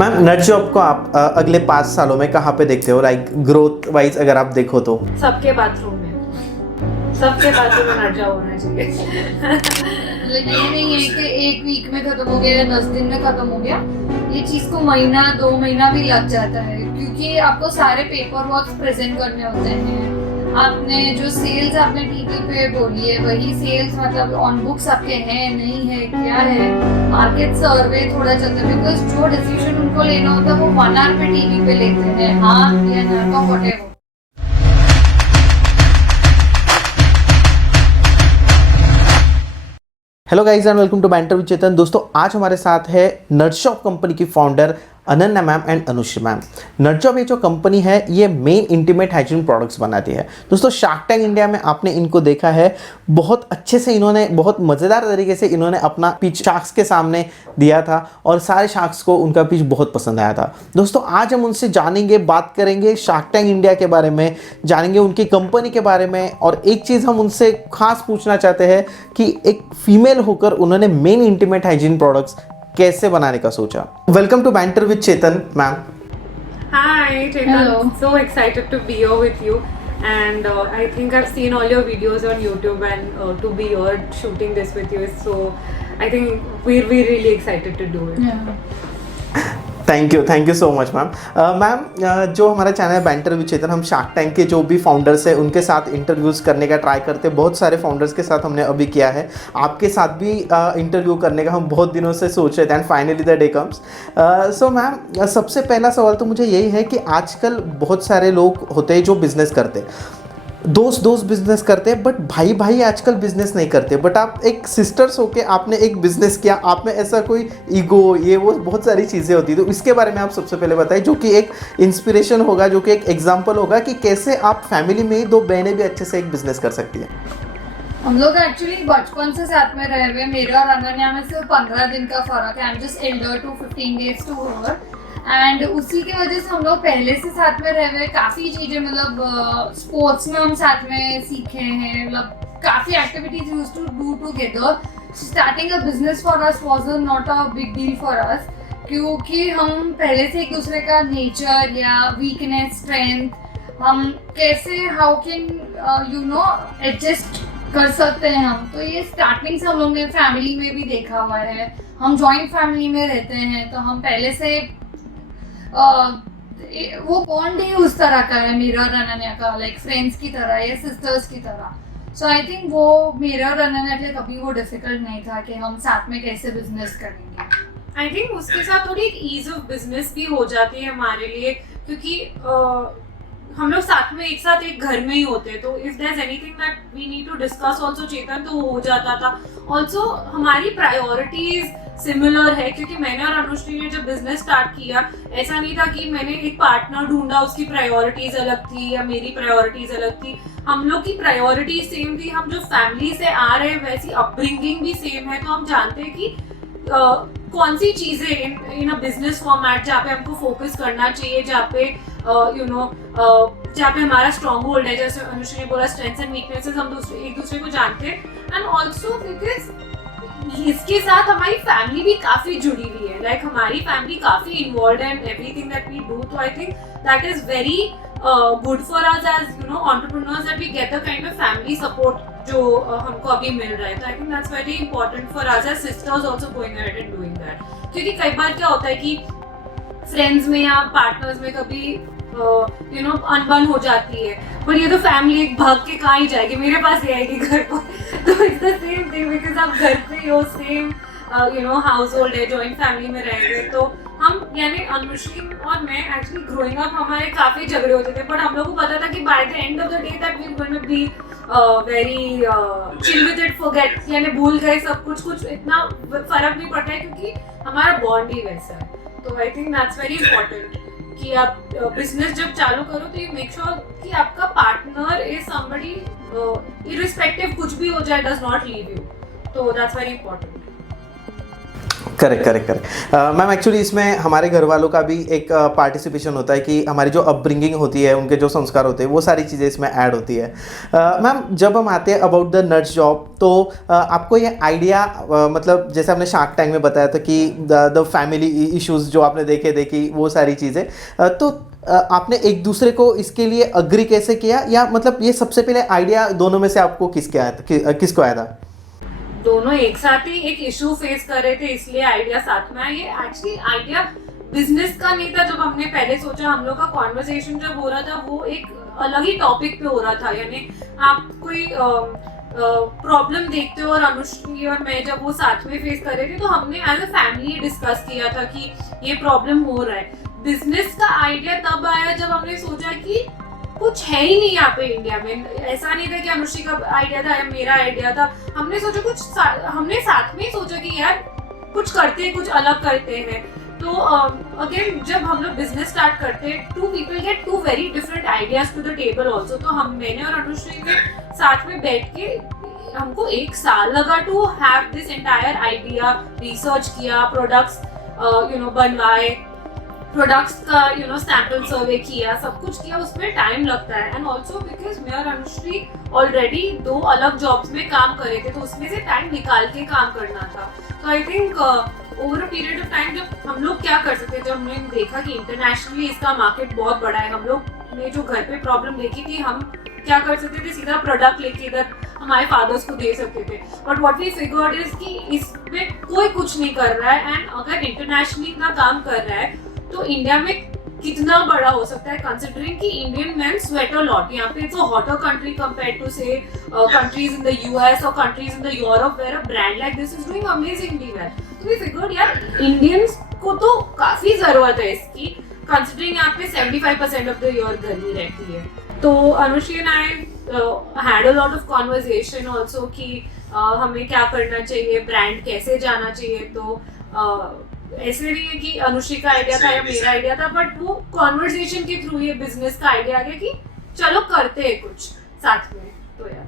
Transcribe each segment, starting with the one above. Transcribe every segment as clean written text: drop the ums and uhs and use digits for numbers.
Ma'am नट job को आप अगले 5 सालों में कहाँ पे देखते हो, लाइक ग्रोथ वाइज अगर आप देखो तो? सबके बाथरूम में नट जॉब होना चाहिए। ये नहीं है कि एक वीक में खत्म हो गया या 10 दिन में खत्म हो गया। ये चीज को महीना 2 महीना भी लग जाता है, क्योंकि आपको सारे पेपर वर्क प्रेजेंट करने होते हैं। आपने जो सेल्स आपने टीवी पे बोली है वही सेल्स मतलब ऑन बुक्स आपके हैं नहीं है क्या है, मार्केट सर्वे थोड़ा चलता है, बिकॉज जो डिसीजन उनको लेना होता है वो 1 आवर पे टीवी पे लेते हैं, हाँ या ना का whatever. Hello guys and welcome to banter with Chetan. दोस्तों आज हमारे साथ है नटशॉप कंपनी की founder Ananya ma'am and Anushri ma'am. Nutshop ये जो कंपनी है ये मेन इंटीमेट हाइजीन प्रोडक्ट्स बनाती है। दोस्तों शार्क टैंक इंडिया में आपने इनको देखा है, बहुत अच्छे से इन्होंने बहुत मज़ेदार तरीके से इन्होंने अपना पिच शार्क्स के सामने दिया था और सारे शार्क्स को उनका पिच बहुत पसंद आया था। दोस्तों आज हम उनसे जानेंगे, बात करेंगे शार्क टैंक इंडिया के बारे में, जानेंगे उनकी कंपनी के बारे में। और एक चीज़ हम उनसे खास पूछना चाहते हैं कि एक फीमेल होकर उन्होंने मेन इंटीमेट हाइजीन प्रोडक्ट्स कैसे बनाने का सोचा। Welcome to banter with Chetan ma'am. Hi Chetan, Hello. so excited to be here with you, and I think I've seen all your videos on YouTube, and to be here shooting this with you, so I think we're really excited to do it. Thank you so much ma'am. Ma'am जो हमारा channel है banter with चेतन, हम shark Tank के जो भी founders हैं उनके साथ इंटरव्यूज़ करने का ट्राई करते हैं। बहुत सारे फाउंडर्स के साथ हमने अभी किया है, आपके साथ भी इंटरव्यू करने का हम बहुत दिनों से सोच रहे थे and finally the day comes. So ma'am सबसे पहला सवाल तो मुझे यही है कि आजकल बहुत सारे लोग होते हैं जो बिज़नेस करते हैं, दोस्त बिजनेस करते हैं, बट भाई आजकल बिजनेस नहीं करते। बट आप एक सिस्टर्स होके आपने एक बिजनेस किया, आप में ऐसा कोई ईगो ये वो बहुत सारी चीज़ें होती है, तो इसके बारे में आप सबसे पहले बताइए, जो कि एक इंस्पिरेशन होगा, जो कि एक एग्जांपल होगा कि कैसे आप फैमिली में ही 2 बहनें भी अच्छे से एक बिजनेस कर सकती है। हम लोग एक्चुअली बचपन से साथ में रहे हुए, मेरा और अनन्या में सिर्फ 15 दिन का फर्क है। I am just elder to 15 days to her, and उसी की वजह से हम लोग पहले से साथ में रहे हुए। काफ़ी चीज़ें मतलब स्पोर्ट्स में हम साथ में सीखे हैं, मतलब काफ़ी activities used to do together. Starting a business for us was not a big deal for us, क्योंकि हम पहले से एक दूसरे का नेचर या वीकनेस स्ट्रेंथ हम कैसे how can you know adjust कर सकते हैं हम, तो ये स्टार्टिंग से हम लोग ने फैमिली में भी देखा हुआ है। हम जॉइंट फैमिली में रहते हैं, तो हम पहले से वो बॉन्ड ही उस तरह का है मेरा और अनन्या का, लाइक फ्रेंड्स की तरह या सिस्टर्स की तरह। सो आई थिंक वो मेरा और अनन्या के लिए कभी वो डिफिकल्ट नहीं था कि हम साथ में कैसे बिजनेस करेंगे। आई थिंक उसके साथ थोड़ी एक ईज ऑफ बिजनेस भी हो जाती है हमारे लिए, क्योंकि हम लोग साथ में एक साथ एक घर में ही होते हैं, तो if there is anything that we need to discuss also Chetan, तो वो हो जाता था। आल्सो हमारी प्रायोरिटीज सिमिलर है, क्योंकि मैंने और अनुश्री ने जब बिजनेस स्टार्ट किया ऐसा नहीं था कि मैंने एक पार्टनर ढूंढा, उसकी प्रायोरिटीज अलग थी या मेरी प्रायोरिटीज अलग थी। हम लोग की प्रायोरिटीज सेम थी, हम जो फैमिली से आ रहे हैं वैसी अपब्रिंगिंग भी सेम है, तो हम जानते हैं कि कौन सी चीजें इन अ बिजनेस फॉर्मेट जहाँ पे हमको फोकस करना चाहिए, जहाँ पे जहाँ पे हमारा स्ट्रॉन्ग होल्ड है। जैसे अनुश्री ने बोला स्ट्रेंथ्स एंड वीकनेसेस, हम एक दूसरे को जानते हैं। एंड ऑल्सो बिकॉज इसके साथ हमारी फैमिली भी काफी जुड़ी हुई है, लाइक हमारी फैमिली काफी इन्वॉल्व है in everything that we do, तो I think that is very good for us as you know entrepreneurs, that we get the kind of family support जो हमको अभी मिल रहा है। तो I think that's very important for us as sisters also going ahead and doing that, क्योंकि कई बार क्या होता है कि फ्रेंड्स में या पार्टनर्स में कभी यू नो अनबन हो जाती है, पर ये तो फैमिली एक भाग के कहाँ ही जाएगी, मेरे पास ही आएगी घर पर। तो it's the same thing, because आप घर पे ही हो, same you know house hold है, जॉइंट फैमिली में रहेंगे। तो हम यानी अनुश्री और मैं एक्चुअली ग्रोइंग अप हमारे काफ़ी झगड़े होते थे, बट हम लोग को पता था कि by the end of the day that we are going to be very chill with it, forget, यानी भूल गए सब कुछ इतना फर्क नहीं पड़ता है, क्योंकि हमारा बॉन्ड ही वैसा है। तो I think that's very important कि आप बिजनेस जब चालू करो तो यू मेक श्योर कि आपका पार्टनर इज समबडी, इररिस्पेक्टिव कुछ भी हो जाए, डज नॉट लीव यू, तो that's very important. Correct correct correct ma'am, actually इसमें हमारे घर वालों का भी एक पार्टिसिपेशन होता है कि हमारी जो अपब्रिंगिंग होती है, उनके जो संस्कार होते हैं, वो सारी चीज़ें इसमें ऐड होती है। मैम, जब हम आते हैं अबाउट द नर्स जॉब, तो आपको ये आइडिया मतलब जैसे आपने शार्क टैंक में बताया था कि द फैमिली इश्यूज जो आपने देखी वो सारी चीज़ें, तो आपने एक दूसरे को इसके लिए अग्री कैसे किया, या मतलब ये सबसे पहले आइडिया दोनों में से आपको किसको आया था? दोनों एक साथ ही एक इशू फेस कर रहे थे, इसलिए आइडिया साथ में आया। ये एक्चुअली आइडिया बिजनेस का नहीं था। जब हमने पहले सोचा, हम लोग का कॉन्वर्सेशन जब हो रहा था वो एक अलग ही टॉपिक पे हो रहा था। यानी आप कोई प्रॉब्लम देखते हो और अनुश्री और मैं जब वो साथ में फेस कर रहे थे, तो हमने एज अ फैमिली डिस्कस किया था कि ये प्रॉब्लम हो रहा है। बिजनेस का आइडिया तब आया जब हमने सोचा कि कुछ है ही नहीं यहाँ पे इंडिया में। ऐसा नहीं था कि अनुश्री का आइडिया था या मेरा आइडिया था। हमने सोचा हमने साथ में ही सोचा कि यार कुछ करते हैं, कुछ अलग करते हैं। तो अगेन जब हम लोग बिजनेस स्टार्ट करते हैं, two people get to very different ideas to the table also. तो मैंने और अनुश्री ने साथ में बैठ के, हमको 1 साल लगा to have this entire idea. Research किया, प्रोडक्ट्स बनवाए, प्रोडक्ट्स का सैंपल सर्वे किया, सब कुछ किया। उसमें टाइम लगता है। एंड ऑल्सो बिकॉज मैं और अनुश्री ऑलरेडी 2 अलग जॉब्स में काम कर रहे थे, तो उसमें से टाइम निकाल के काम करना था। तो I think over a period of time जब हम लोग क्या कर सकते, जब हमने देखा कि इंटरनेशनली इसका मार्केट बहुत बड़ा है, हम लोग ने जो घर पे प्रॉब्लम देखी थी, हम क्या कर सकते थे, सीधा प्रोडक्ट लेके इधर हमारे फादर्स को दे सकते थे। But what we figured is कि इसमें कोई कुछ नहीं कर रहा है। एंड अगर इंटरनेशनली इतना काम कर रहा है तो इंडिया में कितना बड़ा हो सकता है, कंसिडरिंग कि Indian men sweat a lot. यहाँ पे it's a hotter country compared to say countries in the US और countries in the Europe where a brand like this is doing amazingly well. तो वी फिगर्ड यार Indians को तो काफी जरूरत है इसकी, कंसिडरिंग यहाँ पे 75% ऑफ द ईयर गर्मी रहती है। तो Anushri and I had a lot of conversation also कि हमें क्या करना चाहिए, ब्रांड कैसे जाना चाहिए। तो ऐसे नहीं है कि अनुश्री का आइडिया था या मेरा आइडिया था, बट वो कॉन्वर्सेशन के थ्रू ये बिजनेस का आइडिया आ गया कि चलो करते हैं कुछ साथ में। तो यार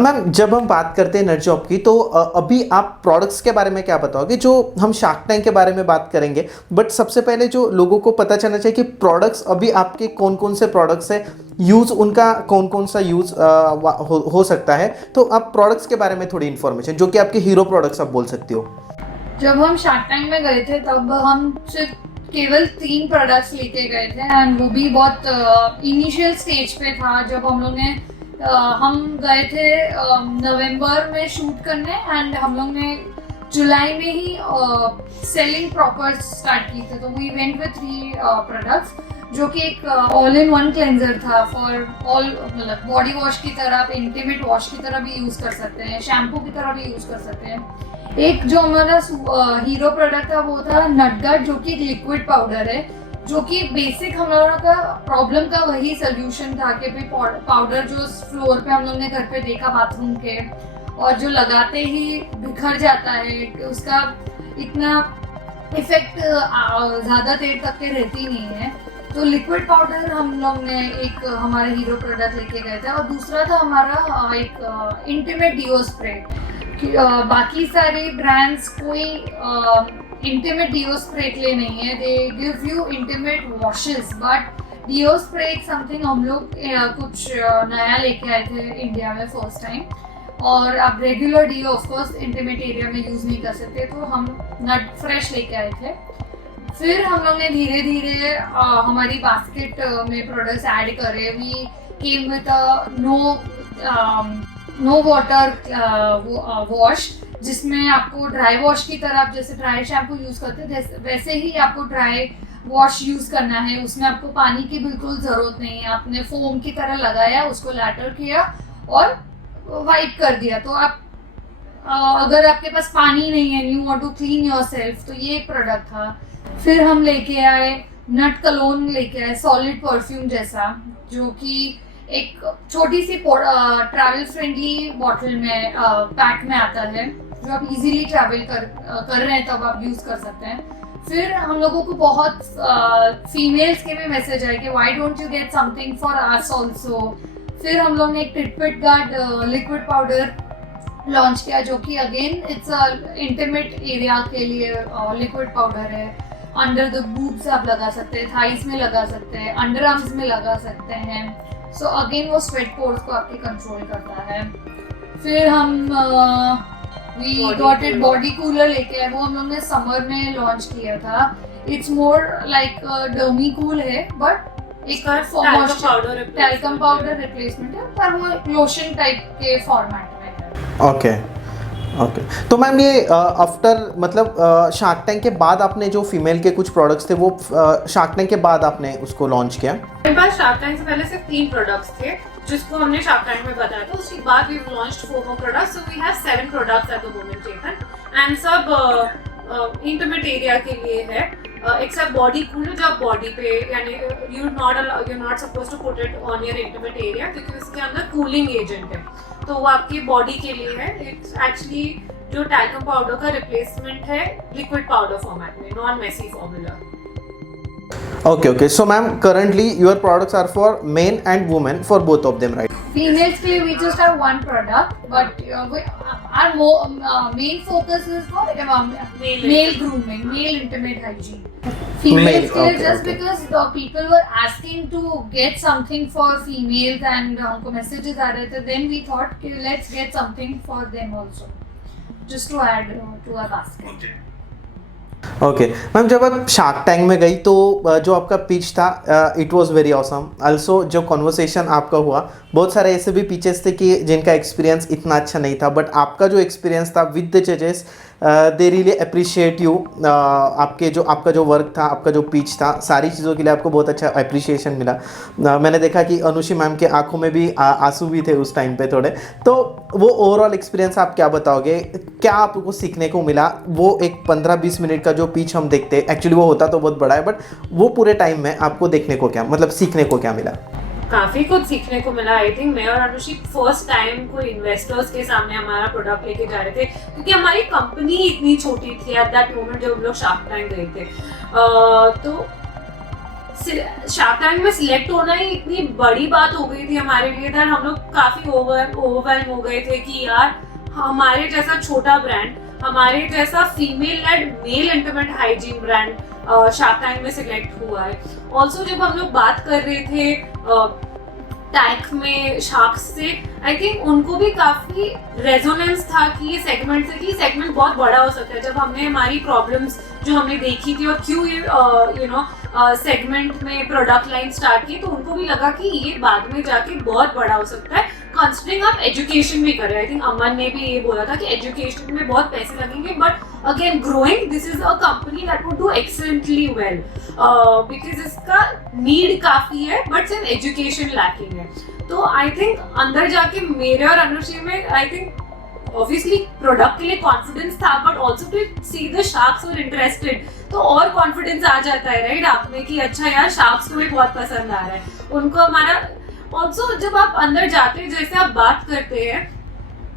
मैम, जब हम बात करते हैं नर्स जॉब की, तो अभी आप प्रोडक्ट्स के बारे में क्या बताओगे? जो हम शार्क टैंक के बारे में बात करेंगे, बट सबसे पहले जो लोगों को पता चलना चाहिए कि प्रोडक्ट्स अभी आपके कौन कौन से प्रोडक्ट्स है, यूज़ उनका कौन कौन सा यूज़ हो सकता है। तो आप प्रोडक्ट्स के बारे में थोड़ी इन्फॉर्मेशन, जो कि आपके हीरो प्रोडक्ट्स आप बोल सकती हो। जब हम शार्क टैंक में गए थे तब हम सिर्फ केवल 3 प्रोडक्ट्स लेके गए थे, एंड वो भी बहुत इनिशियल स्टेज पे था। जब हम गए थे नवंबर में शूट करने, एंड हम लोग ने जुलाई में ही सेलिंग प्रॉपर स्टार्ट की थी। तो वी वेंट विद 3 प्रोडक्ट्स, जो कि एक ऑल इन वन क्लेंजर था फॉर ऑल, मतलब बॉडी वॉश की तरह, आप इंटीमेट वॉश की तरह भी यूज़ कर सकते हैं, शैम्पू की तरह भी यूज़ कर सकते हैं। एक जो हमारा हीरो प्रोडक्ट था वो था नटगट, जो कि एक लिक्विड पाउडर है, जो कि बेसिक हम लोगों का प्रॉब्लम का वही सोल्यूशन था कि पाउडर जो फ्लोर पे हम लोग ने घर पे देखा बाथरूम के, और जो लगाते ही बिखर जाता है, उसका इतना इफेक्ट ज़्यादा देर तक के रहती नहीं है। तो लिक्विड पाउडर हम लोग ने एक हमारा हीरो प्रोडक्ट लेके गए थे। और दूसरा था हमारा एक इंटीमेट डिओ स्प्रे। बाकी सारे ब्रांड्स कोई इंटीमेट डिओ स्प्रे के लिए नहीं है, they give you intimate washes, but deo spray एक समथिंग हम लोग कुछ नया लेके आए थे इंडिया में फर्स्ट टाइम। और आप regular deo of course intimate area में यूज़ नहीं कर सकते, तो हम नट फ्रेश लेके आए थे। फिर हम लोग ने धीरे धीरे हमारी बास्केट में प्रोडक्ट्स ऐड करे। We came with no water wash, जिसमें आपको ड्राई वॉश की तरह, आप जैसे ड्राई शैम्पू यूज़ करते हैं वैसे ही आपको ड्राई वॉश यूज़ करना है। उसमें आपको पानी की बिल्कुल ज़रूरत नहीं है। आपने फोम की तरह लगाया, उसको लैटर किया और वाइप कर दिया। तो आप अगर आपके पास पानी नहीं है, you want to clean yourself, तो ये एक प्रोडक्ट था। फिर हम लेके आए नट कलोन, लेके आए सॉलिड परफ्यूम जैसा, जो कि एक छोटी सी ट्रैवल फ्रेंडली बॉटल में पैक में आता है, जो आप इजीली ट्रैवल कर रहे हैं तब आप यूज़ कर सकते हैं। फिर हम लोगों को बहुत फीमेल्स के भी मैसेज आए कि why don't you get something for us also. फिर हम लोग ने एक टिटपिट गार्ड लिक्विड पाउडर लॉन्च किया, जो कि अगेन इट्स इंटीमेट एरिया के लिए लिक्विड पाउडर है। अंडर द बूब्स आप लगा सकते हैं, थाइस में लगा सकते हैं, अंडर आर्म्स में लगा सकते हैं। सो अगेन वो स्वेट पोर्स को आपके कंट्रोल करता है। फिर हम we got it body cooler लेके आए, वो हम लोग ने समर में लॉन्च किया था। It's more like Dermi cool है, बट एक टैल्कम पाउडर रिप्लेसमेंट है, पर वो लोशन टाइप के फॉर्मेट में है। Okay okay. तो मैम ये आफ्टर मतलब शार्क टैंक के बाद आपने जो फीमेल के कुछ प्रोडक्ट्स थे वो शार्क टैंक के बाद आपने उसको लॉन्च किया? मेरे पास शार्क टैंक से पहले सिर्फ 3 प्रोडक्ट्स थे जिसको हमने शार्क टैंक में बताया था। उसके बाद we launched 4 more products, so we have 7 products at the moment, Chetan. And सब इंटीमेट एरिया के लिए है, एक्सेप्ट बॉडी कूलर जो आप बॉडी पे, यानी you not suppose to put it on your intimate area, क्योंकि उसके अंदर कूलिंग एजेंट है, तो वो आपकी बॉडी के लिए है। इट्स एक्चुअली जो टैल्कम पाउडर का रिप्लेसमेंट है लिक्विड पाउडर फॉर्मेट में, non messy formula. Okay. So ma'am, currently your products are for men and women, for both of them, right? Females के लिए we just have one product, but our main focus is for male grooming, male intimate hygiene. Females के लिए just because the people were asking to get something for females and उनको messages आ रहे थे, then we thought कि let's get something for them also, just to add to our basket. Okay ma'am, जब आप shark Tank में गई तो जो आपका पिच था it was very awesome. Also जो कन्वर्सेशन आपका हुआ, बहुत सारे ऐसे भी पिचेस थे कि जिनका एक्सपीरियंस इतना अच्छा नहीं था, बट आपका जो एक्सपीरियंस था विद द जजेस, दे रियली अप्रिशिएट यू। आपका जो वर्क था, आपका जो पिच था, सारी चीज़ों के लिए आपको बहुत अच्छा अप्रिशिएशन मिला। मैंने देखा कि अनुषी मैम के आंखों में भी आंसू भी थे उस टाइम पे थोड़े। तो वो ओवरऑल एक्सपीरियंस आप क्या बताओगे, क्या आपको सीखने को मिला? वो एक 15-20 मिनट का जो पिच हम देखते हैं, एक्चुअली वो होता तो बहुत बड़ा है, बट वो पूरे टाइम में आपको देखने को क्या, मतलब सीखने को क्या मिला? काफी कुछ सीखने को मिला। आई थिंक मैं और अनुषी फर्स्ट टाइम कोई इन्वेस्टर्स के सामने हमारा प्रोडक्ट लेके जा रहे थे, क्योंकि हमारी कंपनी इतनी छोटी थी एट दैट मोमेंट जब हम लोग शार्क टैंक गए थे। तो शार्क टैंक में सिलेक्ट होना ही इतनी बड़ी बात हो गई थी हमारे लिए, दैट हम लोग काफी ओवरवेल्म हो गए थे कि यार हमारे जैसा छोटा ब्रांड, हमारे जैसा female led male intimate hygiene brand Shark Tank में सिलेक्ट हुआ है। ऑल्सो जब हम लोग बात कर रहे थे टैंक में शार्क्स से, आई थिंक उनको भी काफी रेजोनेंस था कि ये सेगमेंट से, कि सेगमेंट बहुत बड़ा हो सकता है। जब हमने हमारी प्रॉब्लम्स जो हमने देखी थी और क्यों सेगमेंट में प्रोडक्ट लाइन स्टार्ट की, तो उनको भी लगा कि ये बाद में जाके बहुत बड़ा हो सकता है, कंसिडरिंग आप एजुकेशन भी करें। आई थिंक अमन ने भी ये बोला था कि एजुकेशन में बहुत पैसे लगेंगे, but again growing this is a company that would do excellently well, because इसका नीड काफी है बट सिर्फ एजुकेशन लैकिंग है। तो आई थिंक अंदर जाके मेरे और अनुषी में आई थिंक ऑब्वियसली प्रोडक्ट के लिए कॉन्फिडेंस था, but also to see the sharks were interested, तो और कॉन्फिडेंस आ जाता है राइट आप में कि अच्छा यार शार्क्स को भी बहुत पसंद आ रहा है उनको हमारा। ऑल्सो जब आप अंदर जाते हैं, जैसे आप बात करते हैं,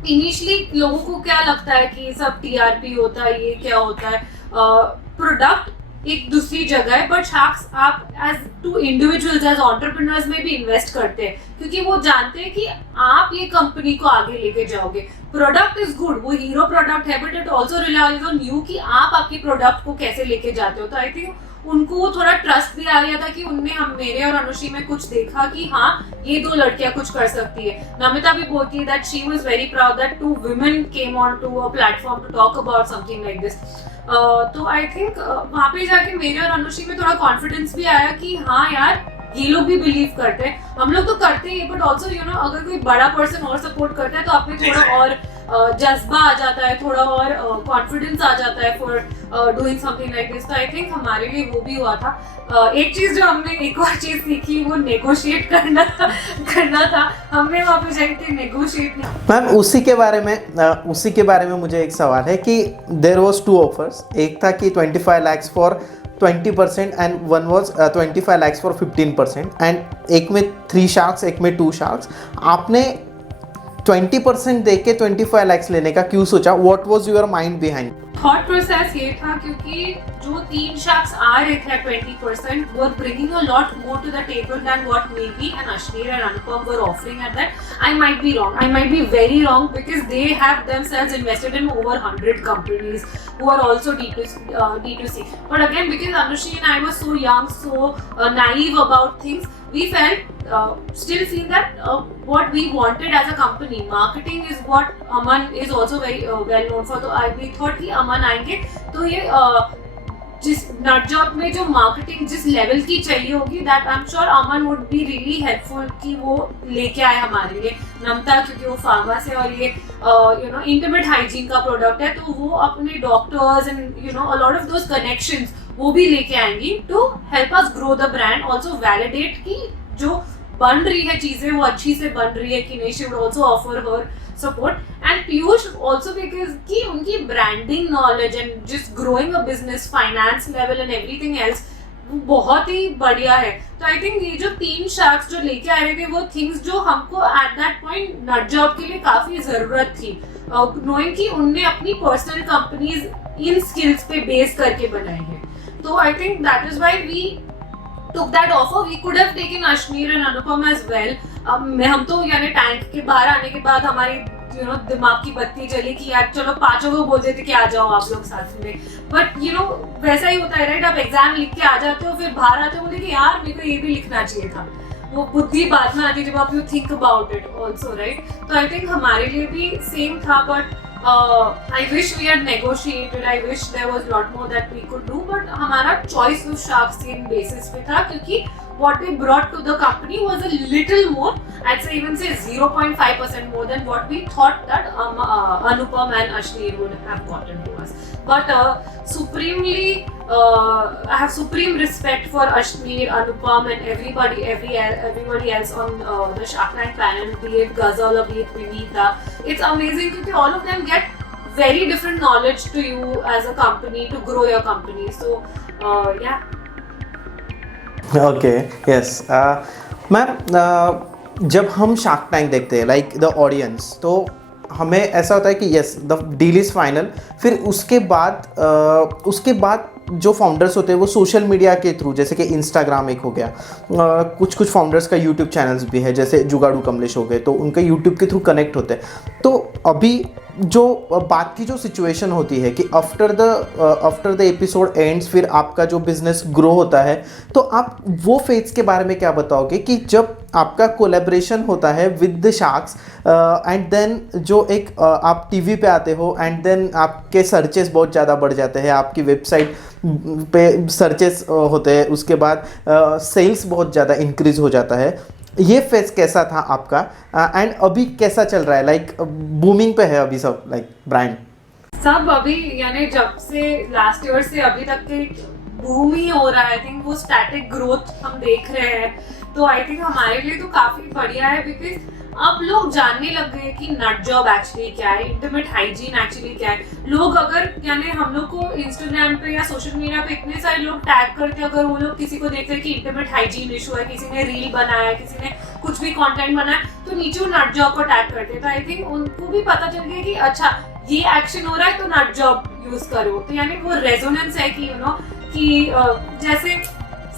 इनिशियली लोगों को क्या लगता है कि सब टीआरपी होता है, ये क्या होता है, प्रोडक्ट एक दूसरी जगह है, बट शार्क्स आप as two individuals as entrepreneurs में भी इन्वेस्ट करते हैं, क्योंकि वो जानते हैं कि आप ये कंपनी को आगे लेके जाओगे। प्रोडक्ट इज गुड, वो हीरो प्रोडक्ट है, but it also relies on you कि आप आपके प्रोडक्ट को कैसे लेके जाते हो। तो आई थिंक उनको वो थोड़ा ट्रस्ट भी आ गया था कि उनने हम मेरे और अनुषी में कुछ देखा कि हाँ ये 2 लड़कियां कुछ कर सकती है। नमिता भी बोलती है that she was very proud that 2 women came on to a platform to talk about something like this. तो आई थिंक वहाँ पे जाके मेरे और अनुषी में थोड़ा कॉन्फिडेंस भी आया कि हाँ यार ये लोग भी बिलीव करते हैं, हम लोग तो करते ही, बट ऑल्सो अगर कोई बड़ा पर्सन और सपोर्ट करता है तो आप में थोड़ा और जज्बा आ जाता है, थोड़ा और कॉन्फिडेंस आ जाता है for doing something like this. तो आई थिंक हमारे लिए वो भी हुआ था। एक चीज जो हमने एक और चीज सीखी वो नेगोशिएट करना था। हमने वहाँ पे जाके नेगोशिएट नहीं। मैम उसी के बारे में मुझे एक सवाल है कि देयर वाज 2 ऑफर्स, एक था कि 25 lakhs for 20% and one was 25 lakhs for 15%, and एक में 3 sharks, एक में 2 sharks। आपने 20% दे के 25 lakhs लेने का क्यों सोचा? What was your mind behind? Thought process ये था क्योंकि जो 3 शार्क्स आ रहे थे 20% were bringing a lot more to the table than what maybe an Ashneer and Anupam were offering at that. I might be wrong. I might be very wrong because they have themselves invested in over 100 companies who are also D2C. But again, because Anushri and I were so young, so naive about things, we still feel that what we wanted as a company, marketing is what Aman is also very well known for. तो we thought कि अमन आएंगे तो ये जिस नट job में जो marketing जिस level की चाहिए होगी, that I am sure Aman would be really helpful कि वो लेके आए हमारे लिए नमता, क्योंकि वो फार्मा से और ये इंटीमेट हाइजीन का प्रोडक्ट है, तो वो अपने doctors and a lot of those connections वो भी लेके आएंगी to help us grow the brand, also validate कि जो बन रही है चीजें वो अच्छी से बन रही है कि नहीं. She would also offer her support. And Piyush also because कि उनकी branding knowledge and just growing a business, finance level and everything else बहुत ही बढ़िया है. तो आई थिंक ये जो 3 शार्क्स जो लेके आ रहे थे वो थिंग्स जो हमको एट दैट पॉइंट नट जॉब के लिए काफी जरूरत थी, नोइंग कि उनने अपनी पर्सनल कंपनीज इन स्किल्स पे बेस करके बनाई है. तो I think that is why we took that offer. We could have taken Ashneer and Anupam as well. हम तो यानी टैंक के बाहर आने के बाद हमारी दिमाग की बत्ती जली कि यार चलो 5 को बोल देते कि आ जाओ आप लोग साथ में. बट वैसा ही होता है राइट, आप एग्जाम लिख के आ जाते हो, फिर बाहर आते हो बोलते कि यार मेरे को ये भी लिखना चाहिए था. वो बुद्धि बाद में आती है जब आप you think about it also right. तो आई थिंक हमारे लिए भी सेम था. But I wish we had negotiated. I wish there was a lot more that we could do. But हमारा choice उस Shark Scene basis पे था क्योंकि what they brought to the company was a little more. I'd say even say 0.5% more than what we thought that Anupam and Ashneer would have gotten to us. But supremely, I have supreme respect for Ashneer, Anupam, and everybody else on the Shark Tank panel, be it Ghazal or be it Vinita. It's amazing because all of them get very different knowledge to you as a company to grow your company. So, yeah. Okay, yes. Ma'am जब हम shark tank देखते हैं like the audience, तो हमें ऐसा होता है कि yes the deal is final. फिर उसके बाद जो फाउंडर्स होते हैं वो सोशल मीडिया के थ्रू, जैसे कि इंस्टाग्राम एक हो गया, कुछ फाउंडर्स का यूट्यूब चैनल्स भी है, जैसे जुगाड़ू कमलेश हो गए, तो उनके यूट्यूब के थ्रू कनेक्ट होते हैं. तो अभी जो बात की जो सिचुएशन होती है कि आफ्टर द एपिसोड एंड्स फिर आपका जो बिजनेस ग्रो होता है, तो आप वो फेज के बारे में क्या बताओगे कि जब आपका कोलैबोरेशन होता है with the sharks and then जो एक आप टीवी पे आते हो एंड देन आपके सर्चेस बहुत ज़्यादा बढ़ जाते हैं, आपकी वेबसाइट पे सर्चेस होते हैं, उसके बाद सेल्स बहुत ज़्यादा इंक्रीज हो जाता है. ये फेज कैसा था आपका एंड अभी कैसा चल रहा है? लाइक बूमिंग पे है अभी सब लाइक ब्रांड सब अभी यानी जब से लास्ट ईयर से अभी तक के बूम ही हो रहा है. आई थिंक वो स्टैटिक ग्रोथ हम देख रहे हैं. तो आई थिंक हमारे लिए तो काफी बढ़िया है बिकॉज अब लोग जानने लग गए कि नट जॉब एक्चुअली क्या है, इंटीमेट हाइजीन एक्चुअली क्या है. लोग अगर यानी हम लोग को इंस्टाग्राम पे या सोशल मीडिया पे इतने सारे लोग टैग करते हैं, अगर वो लोग किसी को देखते हैं कि इंटीमेट हाइजीन इशू है, किसी ने रील बनाया, किसी ने कुछ भी कंटेंट बनाया, तो नीचे वो नट जॉब को टैग करते हैं. तो आई थिंक उनको भी पता चल गया कि अच्छा ये एक्शन हो रहा है तो नट जॉब यूज करो. तो यानी वो रेजोनेंस है कि कि जैसे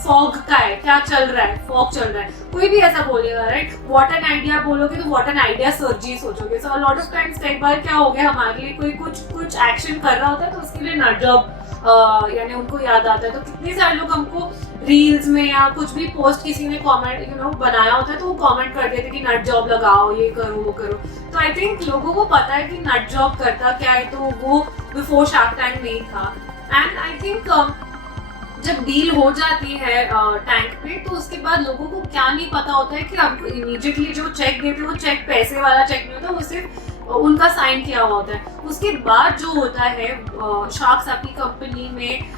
फॉग का है, क्या चल रहा है, फॉग चल रहा है, कोई भी ऐसा बोलेगा राइट. व्हाट एन आइडिया बोलोगे तो व्हाट एन आइडिया सर्जी सोचोगे. सो अ लॉट ऑफ टाइम्स कई बार क्या हो गया हमारे लिए कोई कुछ एक्शन कर रहा होता है तो उसके लिए नट जॉब यानी उनको याद आता है. तो कितने सारे लोग हमको रील्स में या कुछ भी पोस्ट किसी ने कमेंट बनाया होता है तो वो कमेंट कर देते कि नट जॉब लगाओ, ये करो वो करो. तो आई थिंक लोगों को पता है कि नट जॉब करता क्या है, तो वो बिफोर शार्क टैंक नहीं था. एंड आई थिंक जब डील हो जाती है टैंक पे तो उसके बाद लोगों को क्या नहीं पता होता है कि आपको इमीडिएटली जो चेक देते हैं वो चेक पैसे वाला चेक नहीं होता, वो सिर्फ उनका साइन किया हुआ होता है. उसके बाद जो होता है शार्क्स आपकी कंपनी में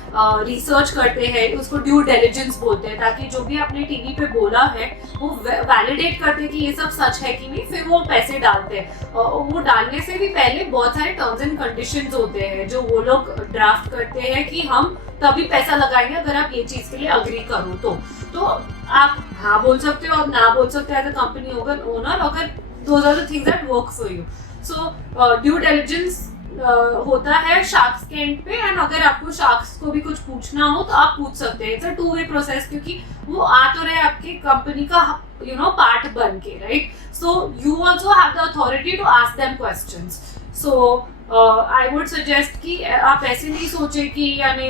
रिसर्च करते हैं, उसको ड्यू डिलिजेंस बोलते हैं, ताकि जो भी आपने टीवी पे बोला है वो वैलिडेट करते हैं कि ये सब सच है कि नहीं, फिर वो पैसे डालते हैं. वो डालने से भी पहले बहुत सारे टर्म्स एंड कंडीशंस होते हैं जो वो लोग ड्राफ्ट करते हैं कि हम तभी पैसा लगाएंगे अगर आप ये चीज के लिए अग्री करो. तो आप हाँ बोल सकते हो, आप ना बोल सकते हो एज अ कंपनी ओनर, अगर those are the things that work for you. So due diligence होता है शार्क्स के एंड पे, एंड अगर आपको शार्क्स को भी कुछ पूछना हो तो आप पूछ सकते हैं. इट्स अ 2-way प्रोसेस, क्योंकि वो आ तो रहे आपके कंपनी का पार्ट बन के, right? So you also have the authority to ask them questions. So I would suggest कि आप ऐसे नहीं सोचे कि यानी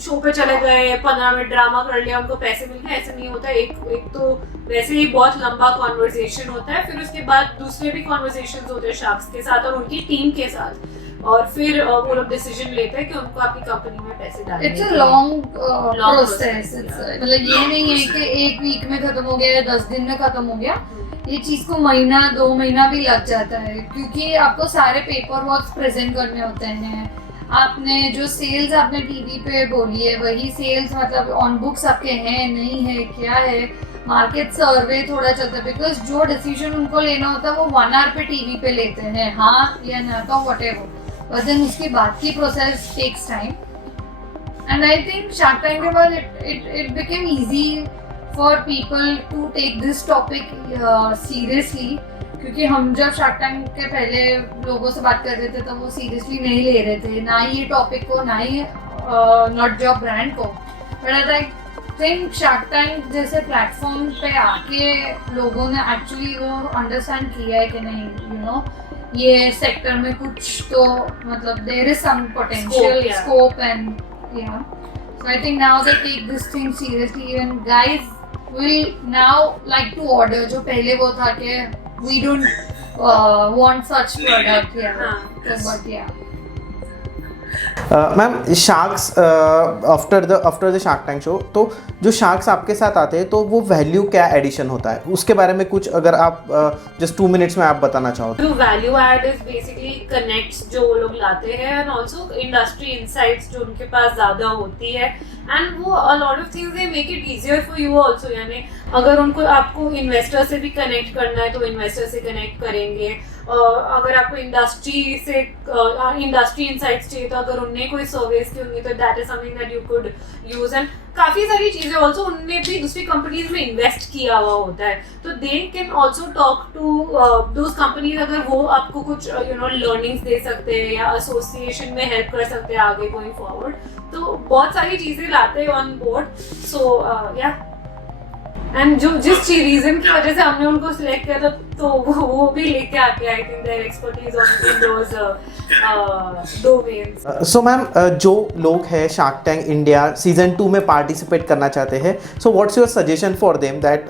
शो पे चले गए, 15 मिनट ड्रामा कर लिया, उनको पैसे मिल गए. ऐसा नहीं होता. एक तो वैसे ही बहुत लंबा कॉन्वर्सेशन होता है, फिर उसके बाद दूसरे भी कॉन्वर्सेशन होते हैं शार्क्स के साथ और उनकी टीम के साथ, और फिर वो लोग डिसीजन लेते हैं कि उनको आपकी कंपनी में पैसे डालने. It's a long process. मतलब ये नहीं है कि एक वीक में खत्म हो गया या 10 दिन में खत्म हो गया. ये चीज को महीना 2 महीना भी लग जाता है, क्योंकि आपको सारे पेपर वर्क प्रेजेंट करने होते हैं. आपने जो सेल्स आपने टीवी पे बोली है वही सेल्स मतलब ऑन बुक्स आपके हैं नहीं है क्या है. मार्केट सर्वे थोड़ा चलता है, बिकॉज जो डिसीजन उनको लेना होता है वो 1 आवर पे टीवी पे लेते हैं, हाँ या ना का व्हाटएवर. बट देन उसके बाद की process takes time. And I think Shark Tank के बाद it became easy for people to take this topic seriously, क्योंकि हम जब शार्क टैंक के पहले लोगों से बात कर रहे थे तो वो सीरियसली नहीं ले रहे थे, ना ही ये टॉपिक को, ना ही नॉट जॉब ब्रांड को. But I think Shark tank जैसे प्लेटफॉर्म पे आके लोगों ने एक्चुअली वो अंडरस्टैंड किया है कि नहीं, ये सेक्टर में कुछ तो मतलब there is some potential scope and so I think now they take this thing seriously and guys will now like to order. जो पहले वो था कि we don't want such product here. But yeah. Ma'am sharks after the shark tank show, तो जो sharks आपके साथ आते हैं तो वो वैल्यू क्या एडिशन होता है उसके बारे में कुछ अगर आप जस्ट 2 मिनट्स में आप बताना चाहो तो. Value add is basically connects जो वो लोग लाते हैं, एंड आल्सो इंडस्ट्री इनसाइट्स जो उनके पास ज्यादा होती है, एंड वो अ lot of things they make it easier for you also. यानी अगर उनको आपको इन्वेस्टर से भी कनेक्ट करना है तो इन्वेस्टर से कनेक्ट करेंगे. अगर आपको इंडस्ट्री इनसाइट्स चाहिए तो अगर उनने कोई सर्विस की होंगी तो that is something that you could use. And काफी सारी चीजें ऑल्सो उनने भी दूसरी कंपनीज में इन्वेस्ट किया हुआ होता है, तो they can also talk to those companies. अगर वो आपको कुछ लर्निंग्स दे सकते हैं या एसोसिएशन में हेल्प कर सकते हैं आगे गोइंग फॉरवर्ड, तो बहुत सारी चीजें लाते हैं ऑन बोर्ड. सो या एंड जो जिस रीजन की वजह से हमने उनको सिलेक्ट किया था तो वो भी लेके आते हैं I think their expertise on those domains. So ma'am जो लोग हैं शार्क टैंक इंडिया सीजन 2 में पार्टिसिपेट करना चाहते हैं, so what's your suggestion for them that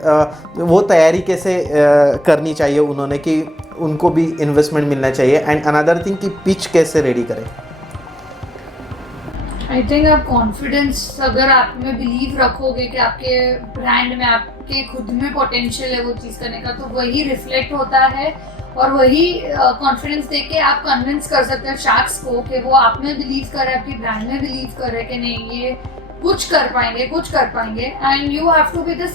वो तैयारी कैसे करनी चाहिए उन्होंने कि उनको भी इन्वेस्टमेंट मिलना चाहिए, एंड अनदर थिंग कि पिच कैसे रेडी करें. आई थिंक आप कॉन्फिडेंस अगर आप में बिलीव रखोगे कि आपके ब्रांड में आपके खुद में पोटेंशियल है वो चीज़ करने का, तो वही रिफ्लेक्ट होता है और वही कॉन्फिडेंस देके आप कन्विंस कर सकते हैं शार्क्स को कि वो आप में बिलीव करे, आपकी ब्रांड में बिलीव करे कि नहीं ये कुछ कर पाएंगे. And you have to be the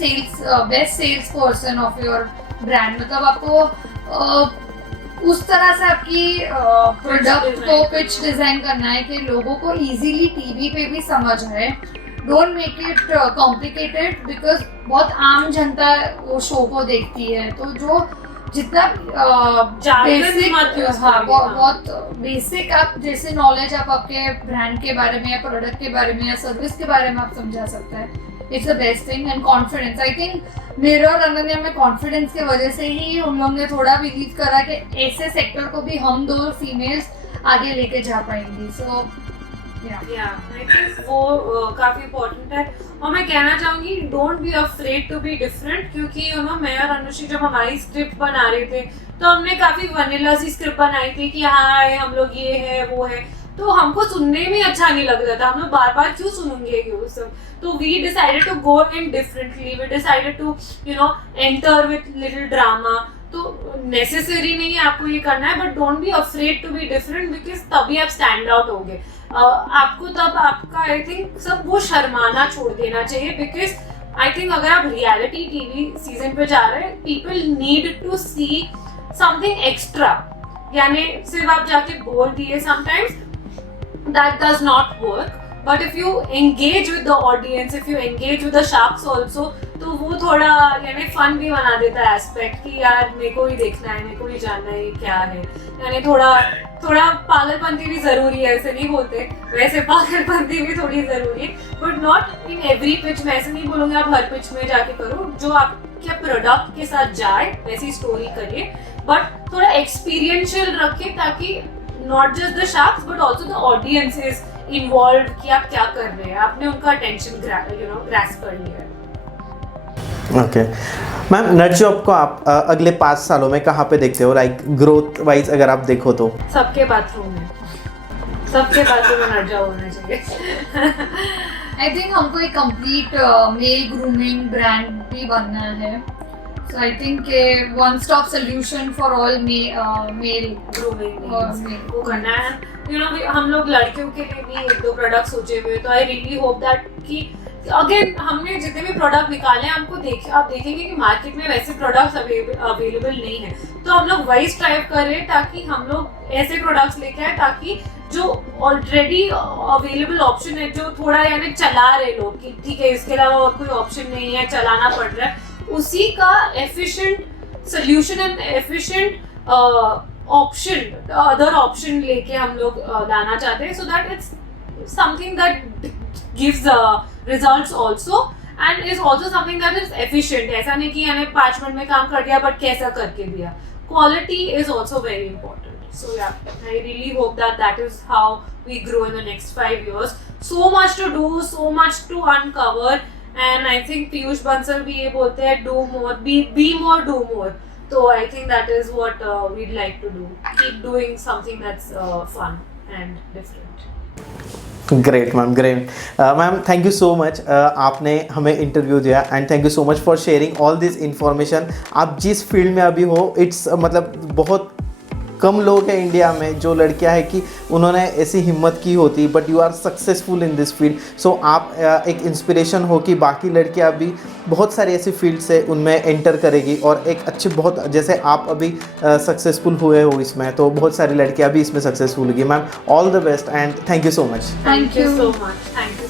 best sales person of your brand. मतलब आपको उस तरह से आपकी प्रोडक्ट को पिच डिजाइन करना है कि लोगों को इजीली टीवी पे भी समझ आए. Don't make it complicated, because बहुत आम जनता वो शो को देखती है, तो जो जितना बेसिक बहुत बेसिक आप जैसे नॉलेज आप आपके ब्रांड के बारे में या प्रोडक्ट के बारे में या सर्विस के बारे में आप समझा सकते हैं. It's the best thing. And confidence, I think मेरे और अनन्या में कॉन्फिडेंस की वजह से ही हम लोग ने थोड़ा बिलीव करा कि ऐसे सेक्टर को भी हम 2 फीमेल्स आगे लेके जा पाएंगी. सो आई थिंक वो काफी इम्पोर्टेंट है. और मैं कहना चाहूंगी don't be afraid to be different, क्योंकि मैं और अनुषी जब हमारी स्क्रिप्ट बना रहे थे तो हमने काफी वनीला सी स्क्रिप्ट बनाई थी कि हाँ हम लोग ये है वो है, तो हमको सुनने में अच्छा नहीं लग रहा था. हम लोग बार बार क्यों सुनेंगे ये सब, तो we decided to go in differently. We decided to enter with little drama. तो नेसेसरी नहीं है आपको ये करना है, but don't be afraid to be different, because तभी आप स्टैंड आउट होगे. आपको तब आपका आई थिंक सब वो शर्माना छोड़ देना चाहिए, बिकॉज आई थिंक अगर आप रियलिटी टीवी सीजन पे जा रहे हैं, people need to see something extra. यानी सिर्फ आप जाके बोल दिए, sometimes that does not work. But if you engage with the audience, if you engage with the sharks also, तो वो थोड़ा यानी फन भी बना देता है एस्पेक्ट कि यार मेरे को ही देखना है, मेरे को ही जानना है ये क्या है। यानी थोड़ा पागलपंती भी जरूरी है, ऐसे नहीं बोलते, वैसे पागलपंती भी थोड़ी जरूरी है, but not in every pitch. मैं ऐसे नहीं बोलूँगी आप हर पिच में जाके करो, जो आपके प्रोडक्ट के साथ जाए वैसी स्टोरी करिए, बट थोड़ा एक्सपीरियंशियल रखिए ताकि not just the sharks but also the audience is involve कि आप क्या कर रहे हैं, आपने उनका अटेंशन ग्रैस्प कर लिया है। ओके मैम, नट जॉब को आप अगले 5 सालों में कहाँ पे देखते हो, लाइक ग्रोथ वाइज अगर आप देखो तो? सबके बाथरूम में नट जॉब होना चाहिए। आई थिंक हमको एक कंप्लीट मेल ग्रूमिंग ब्रांड भी बनना है, so I think one stop solution for all male grooming और वो करना है। हम लोग लड़कियों के लिए भी 1-2 प्रोडक्ट सोचे हुए, तो आई रियली होप दैट कि अगेन हमने जितने भी प्रोडक्ट निकाले आप देखेंगे कि मार्केट में वैसे प्रोडक्ट्स अवेलेबल नहीं है, तो हम लोग वही स्ट्राइव करें ताकि हम लोग ऐसे प्रोडक्ट्स लेके आए ताकि जो ऑलरेडी अवेलेबल ऑप्शन है, जो थोड़ा यानी चला रहे लोग कि ठीक है इसके अलावा और कोई ऑप्शन नहीं है, चलाना पड़ रहा है, उसी का efficient solution and efficient option other option लेके हम लोग लाना चाहते हैं, so that it's something that gives results also and is also something that is efficient। ऐसा नहीं कि यानी 5 मिनट में काम कर दिया बट कैसा करके दिया। Quality is also very important। So yeah, I really hope that is how we grow in the next 5 years। So much to do, so much to uncover, and I think Piyush Bansal भी ये बोलते हैं do more, be more, do more। So I think that is what we'd like to do। Keep doing something that's fun and different। Great ma'am, great ma'am, thank you so much, आपने हमें interview दिया and thank you so much for sharing all this information. आप जिस field में अभी हो, it's मतलब बहुत कम लोग हैं इंडिया में जो लड़कियां हैं कि उन्होंने ऐसी हिम्मत की होती, but you are successful in this field. So आप एक इंस्पिरेशन हो कि बाकी लड़कियां भी बहुत सारी ऐसी फील्ड से उनमें एंटर करेगी और एक अच्छी बहुत जैसे आप अभी सक्सेसफुल हुए हो इसमें, तो बहुत सारी लड़कियां भी इसमें सक्सेसफुल होगी। Ma'am, all the best and thank you so much. Thank you so much। Thank you